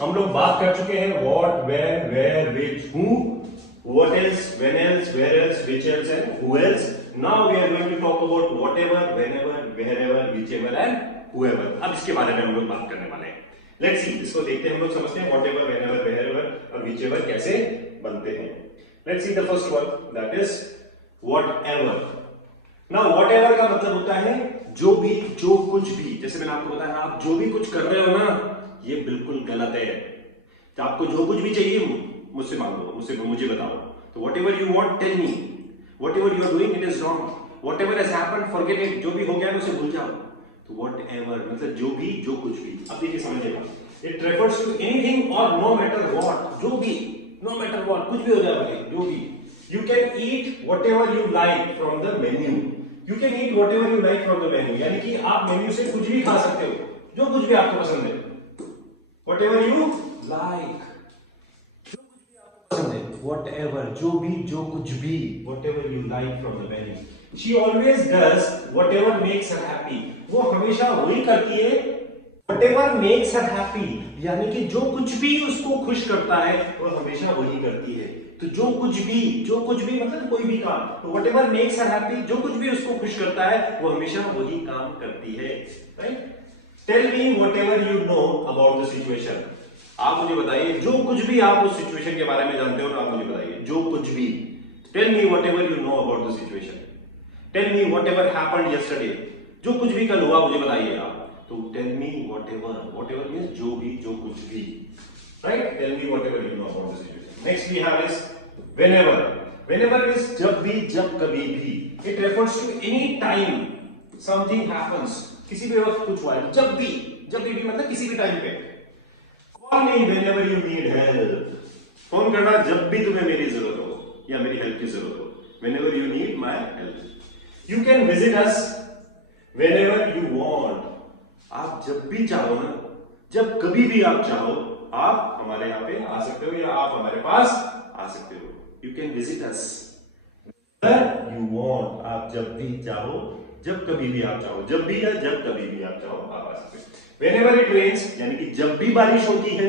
हम लोग बात कर चुके हैं what, where, where, which, who, what else, when else, where else, which else and who else. Now we are going to talk about whatever, whenever, wherever, whichever and whoever. अब इसके बारे में हम लोग बात करने वाले हैं. Let's see, इसको देखते हैं, हम लोग समझते हैं whatever, whenever, wherever और whichever कैसे बनते हैं. Let's see the first one, that is whatever. Now whatever का मतलब होता है जो भी, जो कुछ भी. जैसे मैंने आपको बताया, आप जो भी कुछ कर रहे हो ना, ये बिल्कुल गलत है. तो आपको जो कुछ भी चाहिए मुझसे मांगो, मुझे बताओ. तो whatever you want, tell me. Whatever you are doing, it is wrong. Whatever has happened, forget it. जो भी हो गया उसे भूल जाओ. तो whatever मतलब जो भी, जो कुछ भी. अब देखिए समझिएगा. It refers to anything or no matter what. जो भी, no matter what, कुछ भी हो जाए भाई, जो भी. You can eat whatever you like from the menu. You can eat whatever you like from the menu. यानी कि आप मेन्यू से कुछ भी खा सकते हो, जो कुछ भी आपको पसंद है. Whatever you like. जो कुछ भी आपको पसंद है. Whatever, जो भी, जो कुछ भी. Whatever you like from the menu. She always does whatever makes her happy. वो हमेशा वही करती है. Whatever makes her happy. यानी कि जो कुछ भी उसको खुश करता है, वो हमेशा वही करती है. तो जो कुछ भी मतलब कोई भी काम. तो whatever makes her happy, जो कुछ भी उसको खुश करता है, वो हमेशा वही काम करती है. Right? Tell me whatever you know about the situation. आप मुझे बताइए जो कुछ भी आप उस सिचुएशन के बारे में जानते हो ना, आप मुझे बताइए जो कुछ भी. Tell me whatever you know about the situation. Tell me whatever happened yesterday. जो कुछ भी कल हुआ मुझे बताइए आप. तो tell me whatever. Whatever means जो भी, जो कुछ भी. Right? Tell me whatever you know about the situation. Next we have is whenever. Whenever is जब भी, जब कभी भी. It refers to any time something happens. किसी भी वक्त कुछ हुआ है. जब भी मतलब किसी भी टाइम पे. Call me whenever you need help. Phone करना जब भी तुम्हें मेरी जरूरत हो या मेरी हेल्प की जरूरत हो. Whenever you need my help. You can visit us whenever you want. आप जब भी चाहो ना, जब कभी भी आप चाहो, आप हमारे यहाँ पे आ सकते हो या आप हमारे पास आ सकते हो. You can visit us whenever you want. आप जब भी चाहो, जब कभी भी आप चाहो, जब भी या जब कभी भी आप चाहो, आप आ सकते हो. Whenever it rains, यानी कि जब भी बारिश होती है.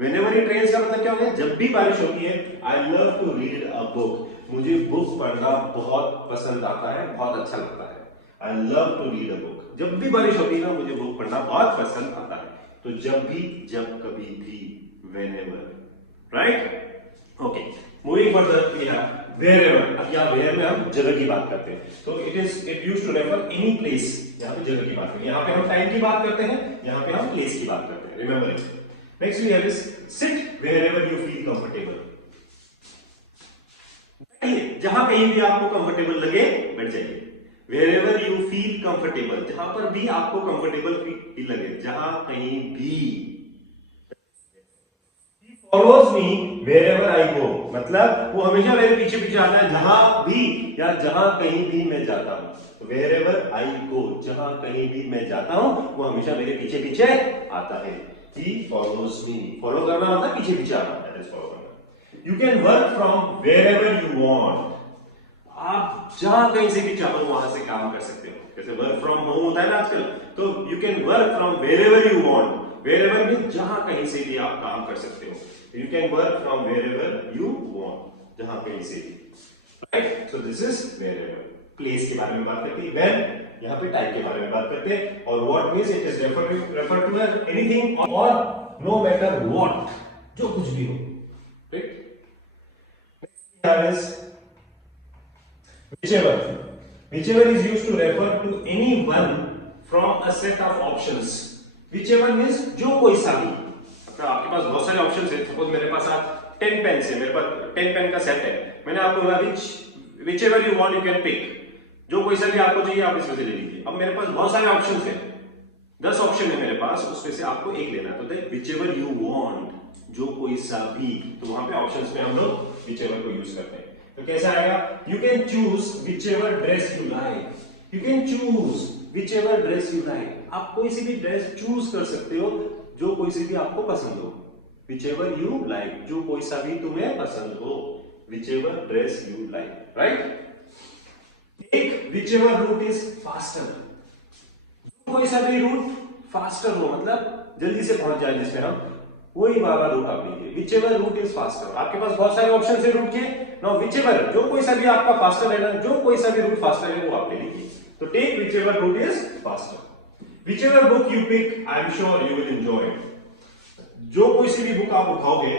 Whenever it rains का मतलब क्या होता है? जब भी बारिश होती है. I love to read a book. मुझे बुक पढ़ना बहुत पसंद आता है, बहुत अच्छा लगता है. I love to read a book. जब भी बारिश होती है ना, मुझे बुक पढ़ना बहुत पसंद आता है. तो जब भी, जब कभी भी, whenever. Right? Okay. Moving further, we have wherever. अब यहाँ where में हम जगह की बात करते हैं. तो it used to refer any place. यहाँ पे जगह की बात करते हैं. यहाँ पे हम टाइम की बात करते हैं, यहाँ पे हम प्लेस की बात करते हैं. Remember it. Next we have is sit wherever you feel comfortable. जहां कहीं भी आपको कंफर्टेबल लगे बैठ जाइए. Wherever you feel comfortable, जहां पर भी आपको कंफर्टेबल फील लगे, जहां कहीं भी. Follows me wherever I go. मतलब वो हमेशा मेरे पीछे पीछे आता है जहां भी या जहां कहीं भी मैं जाता हूं. Wherever I go, जहां कहीं भी मैं जाता हूं, वो हमेशा मेरे पीछे पीछे आता है. He follows me. Follow करना मतलब पीछे पीछे आना. That is follow करना. You can work from wherever you want. आप जहां कहीं से भी चाहो वहां से काम कर सकते हो. जैसे वर्क फ्रॉम होम होता है ना आजकल, तो you can work from wherever you want. Wherever means जहां कहीं से भी आप काम कर सकते हो. You can work from wherever you want. जहां कहीं से भी. Right? So this is wherever. Place के बारे में बात करते हैं. When यहाँ पे टाइम के बारे में बात करते हैं. और what means it is refer to anything or no matter what. जो कुछ भी हो. Right? Next here is whichever. Whichever is used to refer to any one from a set of options. Whichever means जो कोई सा भी. आपके पास बहुत सारे ऑप्शंस हैं. सपोज मेरे पास आज 10 पेन है, मेरे पास 10 पेन का सेट है. मैंने आपको बोला whichever you want you can pick. जो कोई सा भी आपको चाहिए आप इसमें से ले लीजिए. अब मेरे पास बहुत सारे ऑप्शंस हैं, 10 ऑप्शन है मेरे पास, उसमें से आपको एक लेना. तो whichever you want, जो कोई सा भी. तो वहां पे ऑप्शंस में हम लोग whichever को यूज करते हैं. तो कैसा आएगा? You can choose whichever dress you like. You can choose whichever dress you like. आप कोई सी भी ड्रेस चूज कर सकते हो, जो कोई सी भी आपको पसंद हो. Whichever you like, जो कोई सा भी तुम्हें पसंद हो. Whichever dress you like. Right? Take whichever route is faster. कोई सा भी रूट फास्टर हो, मतलब जल्दी से पहुंच जाए जिसमें हम कोई वाला रूट आप लीजिए, whichever route is faster. आपके पास बहुत सारे ऑप्शन है रूट के, नाउ विच एवर, जो कोई सा भी आपका फास्टर है ना, जो कोई सा भी रूट फास्टर है वो आप ले लीजिए। तो take whichever route is faster. Whichever book you pick, I am sure you will enjoy. जो कोई सी भी बुक आप उठाओगे,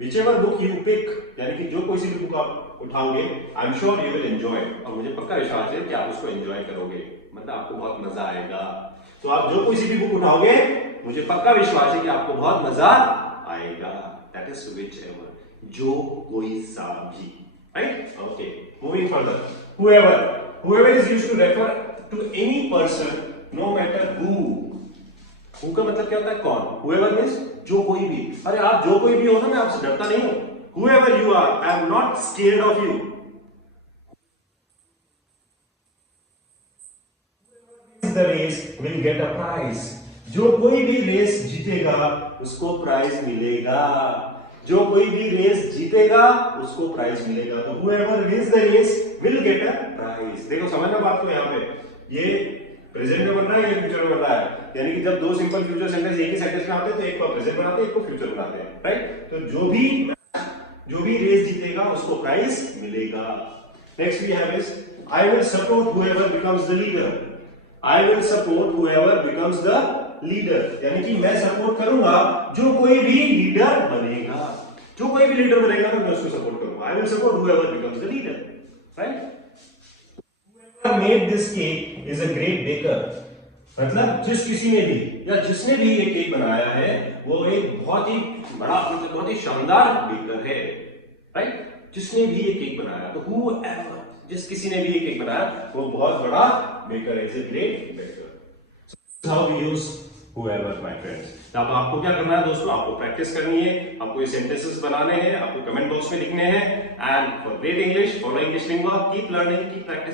whichever book you pick, यानी कि जो कोई सी भी बुक आप उठाओगे, I am sure you will enjoy, और मुझे पक्का विश्वास है कि आप उसको एंजॉय करोगे, मतलब आपको बहुत मजा आएगा। तो आप जो कोई सी भी बुक उठाओगे, मुझे पक्का विश्वास है कि आपको बहुत मजा आएगा। दैट इज विच एवर, जो कोई सा भी, right? Okay, moving further, whoever is used to refer to any person no matter who का मतलब क्या होता है? कौन। whoever means जो कोई भी। अरे आप जो कोई भी हो ना, मैं आपसे डरता नहीं हूं। whoever you are, I am not scared of you. The race will get a prize. जो कोई भी रेस जीतेगा उसको प्राइज मिलेगा। जो कोई भी रेस जीतेगा उसको प्राइज मिलेगा। तो whoever wins the race will get a prize। देखो समझना बात को, यहाँ पे ये प्रेजेंट में बन रहा है, ये फ्यूचर में बन रहा है। यानी कि जब दो सिंपल फ्यूचर सेंटेंस एक ही सेंटेंस में आते हैं तो एक को प्रेजेंट बनाते हैं, एक को फ्यूचर बनाते हैं, राइट? तो जो भी रेस जीतेगा उसको प्राइज मिलेगा। Next we have is I will support whoever becomes the leader। I will support whoever becomes the leader, यानी कि मैं सपोर्ट करूंगा जो कोई भी लीडर बनेगा। जो कोई भी लीडर बनेगा ना, मैं उसको सपोर्ट करूंगा। आई will support whoever becomes the leader, right? Whoever made this cake is a great baker। मतलब जिस किसी ने भी या जिसने भी ये केक बनाया है वो एक बहुत ही बड़ा, मतलब बहुत ही शानदार बेकर है, राइट? जिसने भी ये केक बनाया, तो whoever, जिस किसी ने भी ये केक बनाया वो बहुत बड़ा बेकर है, is a great baker. How we use whoever, my friends। अब आपको क्या करना है दोस्तों, आपको प्रैक्टिस करनी है, आपको ये सेंटेंसेस बनाने हैं, आपको कमेंट बॉक्स में लिखने हैं। And for great English, follow English lingua, keep learning, keep practice.